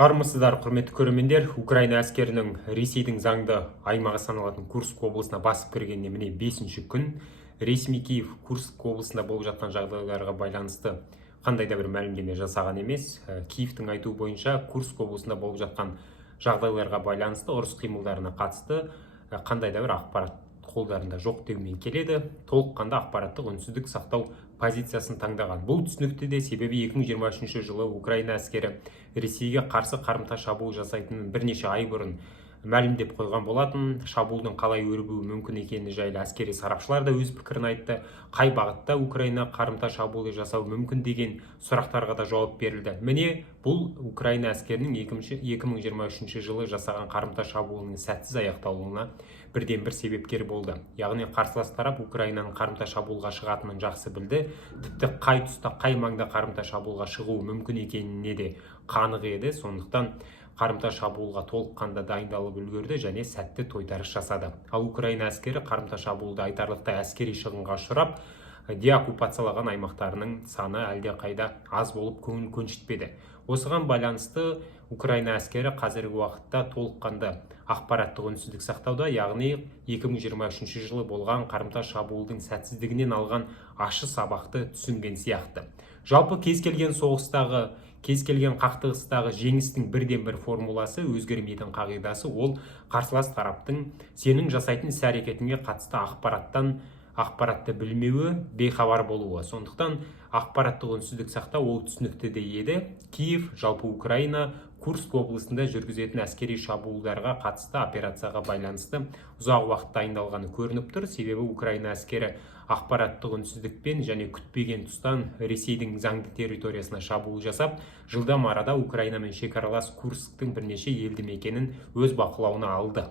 Армысыздар, құрметті көрермендер. Украина әскерінің Ресейдің заңды аймағы саналатын Курск облысына басып кіргеніне міне 5-ші күн. Ресми Киев Курск облысында болып жатқан жағдайларға байланысты қандай да бір мәлімдеме жасаған емес. Киевтің айтуы бойынша Курск облысында болып жатқан жағдайларға байланысты ұрыс қимылдарына қатысты қандай да бір ақпарат қолдарында жоқ деумен келеді. Толыққанды ақпараттық үнсіздік сақтау позициясын таңдаған. Бұл түсінікті де, себебі 2023 жылы Украина әскері Ресейге қарсы қарымта шабуыл жасайтынын бірнеше ай бұрын мәлімдеп қойған болатын. Шабуылдың қалай өрбуі мүмкін екені жайлы әскери сарапшылар да өз пікірін айтты. Қай бағытта Украина қарымта шабуылы жасау мүмкін деген сұрақтарға да жауап берілді. Міне, бұл Украина әскерінің 2023 жылы жасаған қарымта шабуылының сәтсіз аяқталуына бірден бір себепкер болды. Яғни қарсылас тарап Украинаның қарымта шабуылға шығатынын жақсы білді. Тіпті қай тұста, қай маңда қарымта шабуылға шығуы мүмкін екеніне де қанық еді. Сондықтан қарымта шабуылға толыққанды дайындалып үлгерді және сәтті тойтарыс жасады. Ал Украина әскері қарымта шабуылда айтарлықтай әскери шығынға ұшырап, деоккупациялаған аймақтарының саны әлде қайда аз болып көңіл көншітпеді. Осыған байланысты Украина әскері қазіргі уақытта толыққанды ақпараттық үнсіздік сақтауда, яғни 2023 жылы болған қарымта шабуылдың сәтсіздігінен алған ащы сабақты түсінген сияқты. Жалпы кез келген соғыстағы, кез келген қақтығыстағы жеңістің бірден бір формуласы, өзгермейтін қағидасы, ол қарсылас тараптың сенің жасайтын іс-әрекетіңе қатысты ақпаратты білмеуі, бейхабар болуы. Сондықтан ақпараттық үнсіздік сақтау ол түсінікті де еді. Киев, жалпы Украина, Курск облысында жүргізетін әскери шабуылдарға қатысты операцияға байланысты ұзақ уақыт дайындалғаны көрініп тұр. Себебі Украина әскері ақпараттық үнсіздікпен және күтпеген тұстан Ресейдің заңды территориясына шабуыл жасап, жылдам арада Украинамен шекаралас Курсктің бірнеше елді мекенін өз бақылауына алды.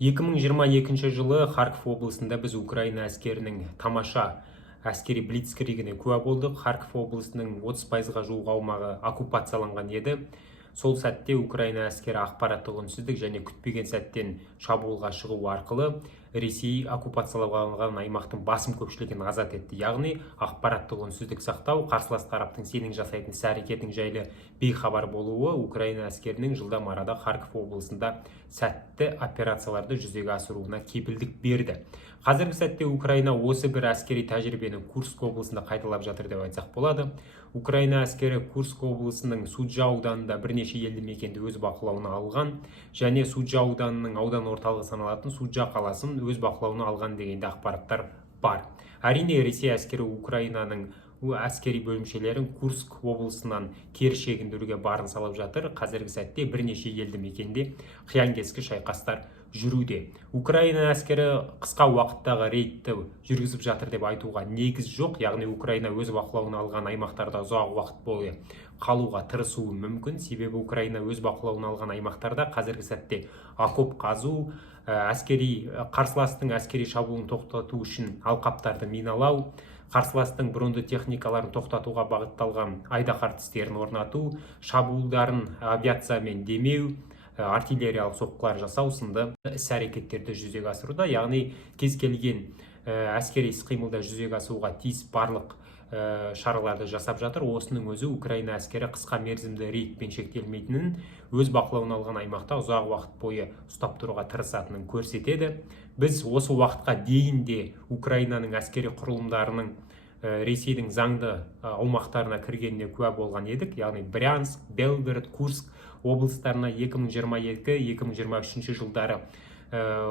2022 жылы Харьков облысында біз Украина әскерінің тамаша әскери блицкригіне куә болдық. Харьков облысының 30%-ға жуық аумағы оккупацияланған еді. Сол сәтте Украина әскері ақпараттық үнсіздік және күтпеген сәттен шабуылға шығу арқылы Ресей оккупацияланған аймақтың басым көпшілігін азат етті. Яғни ақпараттық үнсіздік сақтау, қарсылас тараптың сенің жасайтын іс-әрекетің жайлы бейхабар болуы Украина әскерінің жылдам арада Харьков облысында сәтті операцияларды жүзеге асыруына кепілдік берді. Қазіргі сәтте Украина осы бір әскери тәжірибені Курск облысында қайталап жатыр деп айтсақ болады. Украина әскері Курск облысының Суджа ауданында бірнеше елді мекенді өз бақылауына алған және Суджа ауданының аудан орталығы саналатын Суджа қаласын өз бақылауына алған дегенде ақпараттар бар. Әрине, Ресей әскері Украинаның әскери бөлімшелерін Курск облысынан кері шегіндіруге барын салып жатыр. Қазіргі сәтте бірнеше елді мекенде қиян-кескі шайқастар жүруде. Украина әскері қысқа уақыттағы рейдті жүргізіп жатыр деп айтуға негіз жоқ. Яғни Украина өз бақылауына алған аймақтарда ұзақ уақыт бойы қалуға тырысуы мүмкін. Себебі Украина өз бақылауына алған аймақтарда қазіргі сәтте окоп қазу, қарсыластың әскери шабуылын тоқтату үшін алқаптарды миналау, қарсыластың бронды техникаларын тоқтатуға бағытталған айдаһар тістерін орнату, шабуылдарын авиациямен демеу, артиллериялық соққылар жасау сынды іс-әрекеттерді жүзеге асыруда. Яғни кез келген әскери іс-қимылда жүзеге асуға тиіс барлық шараларды жасап жатыр. Осының өзі Украина әскері қысқа мерзімді рейдпен шектелмейтінін, өз бақылауына алған аймақта ұзақ уақыт бойы ұстап тұруға тырысатынын көрсетеді. Біз осы уақытқа дейін де Украинаның әскери құрылымдарының Ресейдің заңды аумақтарына кіргеніне куә болған едік. Яғни Брянск, Белгород, Курск облыстарына 2022-2023 жылдары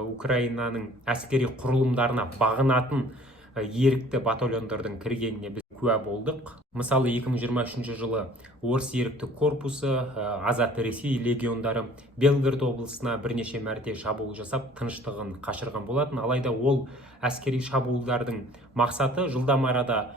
Украинаның әскери құрылымдарына бағынатын ерікті батальондардың кіргеніне біз куә болдық. Мысалы 2023 жылы орыс ерікті корпусы, Азат Ресей легиондары Белгород облысына бірнеше мәрте шабуыл жасап, тыныштығын қашырған болатын. Алайда ол әскери шабуылдардың мақсаты жылдам арада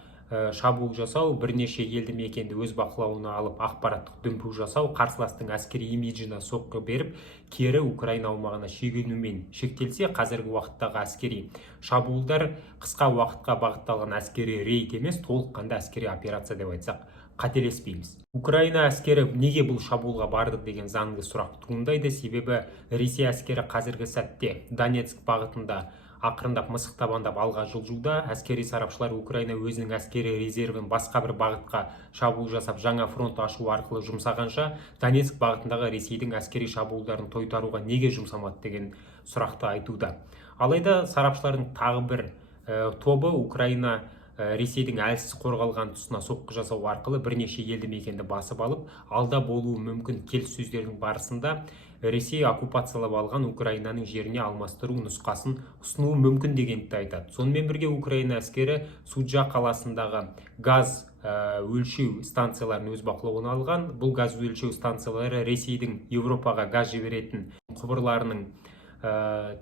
шабуыл жасау, бірнеше елді мекенді өз бақылауына алып ақпараттық дүмпу жасау, қарсыластың әскери имиджіне соққы беріп, кері Украина аумағына шегінумен шектелсе, қазіргі уақыттағы әскери шабуылдар қысқа уақытқа бағытталған әскери рейд емес, толыққанды әскери операция деп айтсақ қателеспейміз. Украина әскері неге бұл шабуылға барды деген заңды сұрақ туындайды. Себебі Ресей әскері қазіргі сәтте Донецк бағытында ақырындап мысық табандап алға жылжуда. Әскери сарапшылар Украина өзінің әскери резервін басқа бір бағытқа шабуыл жасап жаңа фронт ашу арқылы жұмсағанша, Донецк бағытындағы Ресейдің әскери шабуылдарын тойтаруға неге жұмсамады деген сұрақты айтуда. Алайда сарапшылардың тағы бір тобы Украина Ресейдің әлсіз қорғалған тұсына соққы жасау арқылы бірнеше елді мекенді басып алып, алда болуы мүмкін келіссөздердің барысында Ресей оккупациялап алған Украинаның жеріне алмастыру нұсқасын ұсынуы мүмкін дегенді айтады. Сонымен бірге Украина әскері Суджа қаласындағы газ өлшеу станцияларын өз бақылауына алған. Бұл газ өлшеу станциялары Ресейдің Еуропаға газ жіберетін құбырларының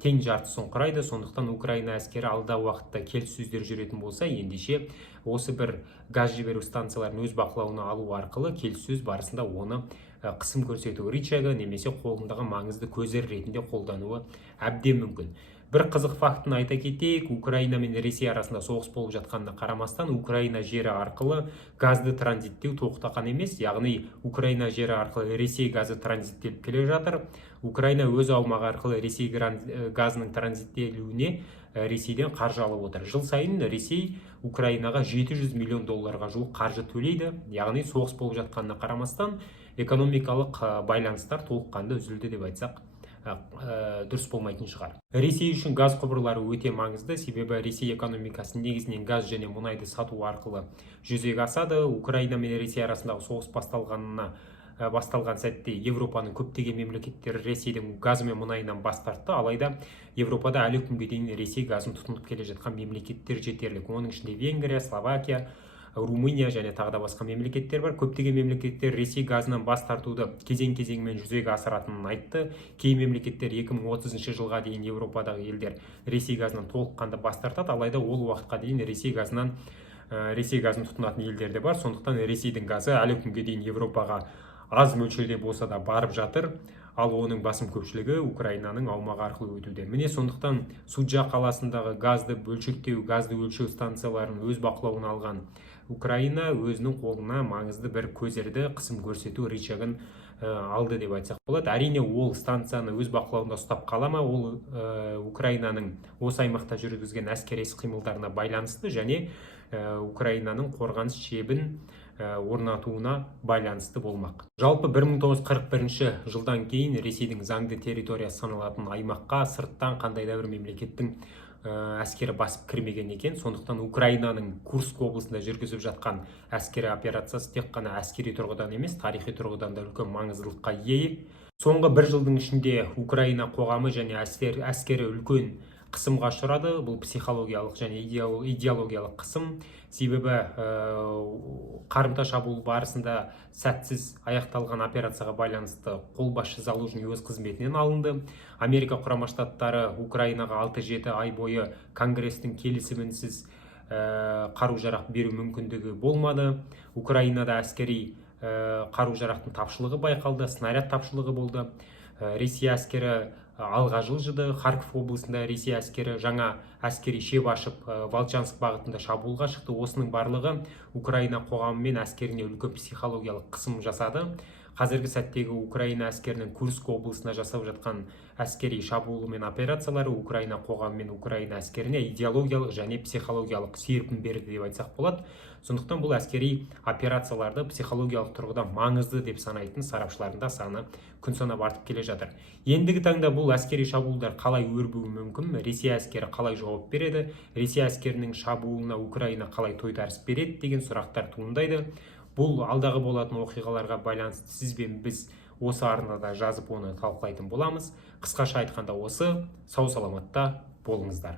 тең жартысын құрайды. Сондықтан Украина әскері алда уақытта келіссөздер жүретін болса, ендеше осы бір газ жіберу станцияларын өз бақылауына алу арқылы келіссөз барысында оны қысым көрсету рычагы немесе қолындағы маңызды көздер ретінде қолдануы әбден мүмкін. Бір қызық фактын айта кетейік, Украина мен Ресей арасында соғыс болып жатқанына қарамастан, Украина жері арқылы газды транзиттеу тоқтаған емес, яғни Украина жері арқылы Ресей газы транзиттеліп келе жатыр. Украина өз аумағы арқылы Ресей газының транзиттелуіне Ресейден қаржы алып отыр. Жыл сайын Ресей Украинаға 700 миллион долларға жуық қаржы төлейді, яғни соғыс болып жатқанына қарамастан экономикалық байланыстар толыққанды үзілді деп айтсақ дұрыс болмайтын шығар. Ресей үшін газ құбырлары өте маңызды, себебі Ресей экономикасы негізінен газ және мұнайды сату арқылы жүзеге асады. Украина мен Ресей арасындағы соғыс басталған сәтте Европаның көптеген мемлекеттері Ресейдің газы мен мұнайынан бас тартты, алайда Европада әлі күнге дейін Ресей газын тұтынып келе жатқан мемлекеттер жетерлік. Оның ішінде Венгрия, Словакия, Румыния және тағы да басқа мемлекеттер бар. Көптеген мемлекеттер Ресей газынан бас тартуды кезең-кезеңмен жүзеге асыратынын айтты. Кей мемлекеттер 2030 жылға дейін Европадағы елдер Ресей газынан толыққанды бас тартады, алайда ол уақытқа дейін Ресей газын тұтынатын елдер де бар. Сондықтан Ресейдің газы әлі күнге дейін Европаға аз мөлшерде болса да барып жатыр, ал оның басым көпшілігі Украинаның аумағы арқылы өтуде. Міне сондықтан Суджа қаласындағы газды өлшеу станцияларын өз бақылауына алған Украина өзінің қолына маңызды бір көздерді қысым көрсету рычагын алды деп айтсақ болады. Әрине ол станцияны өз бақылауында ұстап қала ма, ол Украинаның осы аймақта жүргізген әскери іс-қимылдарына байланысты және Украинаның қорғаныс шебін орнатуына байланысты болмақ. Жалпы 1941 жылдан кейін Ресейдің заңды территориясы саналатын аймаққа сырттан қандай да бір мемлекеттің әскері басып кірмеген екен. Сондықтан Украинаның Курск облысында жүргізіп жатқан әскери операциясы тек қана әскери тұрғыдан емес, тарихи тұрғыдан да үлкен маңыздылыққа ие. Соңғы бір жылдың ішінде Украина қоғамы және әскері үлкен қысымға ұшырады. Бұл психологиялық және идеологиялық қысым. Себебі қарымта шабуыл барысында сәтсіз аяқталған операцияға байланысты қолбасшы Залужный өз қызметінен алынды. Америка құрама штаттары Украинаға 6-7 ай бойы Конгрестің келісімінсіз қару-жарақ беру мүмкіндігі болмады. Украинада әскери қару-жарақтың тапшылығы байқалды, снаряд тапшылығы болды. Ресей әскері алға жылжыды. Харьков облысында Ресей әскері жаңа әскери шеп ашып Волчанск бағытында шабуылға шықты. Осының барлығы Украина қоғамы мен әскеріне үлкен психологиялық қысым жасады. Қазіргі сәттегі Украина әскерінің Курск облысына жасап жатқан әскери шабуылы мен операциялары Украина қоғамы мен Украина әскеріне идеологиялық және психологиялық серпін берді деп айтсақ болады. Сондықтан бұл әскери операцияларды психологиялық тұрғыда маңызды деп санайтын сарапшылардың да саны күн санап артып келе жатыр. Ендігі таңда бұл әскери шабуылдар қалай өрбуі мүмкін? Ресей әскері қалай жауап береді? Ресей әскерінің шабуылына Украина қалай тойтарыс береді деген сұрақтар туындайды. Бұл алдағы болатын оқиғаларға байланысты сіз бен біз осы арнада жазып оны талқылайтын боламыз. Қысқаша айтқанда осы, сау саламатта болыңыздар.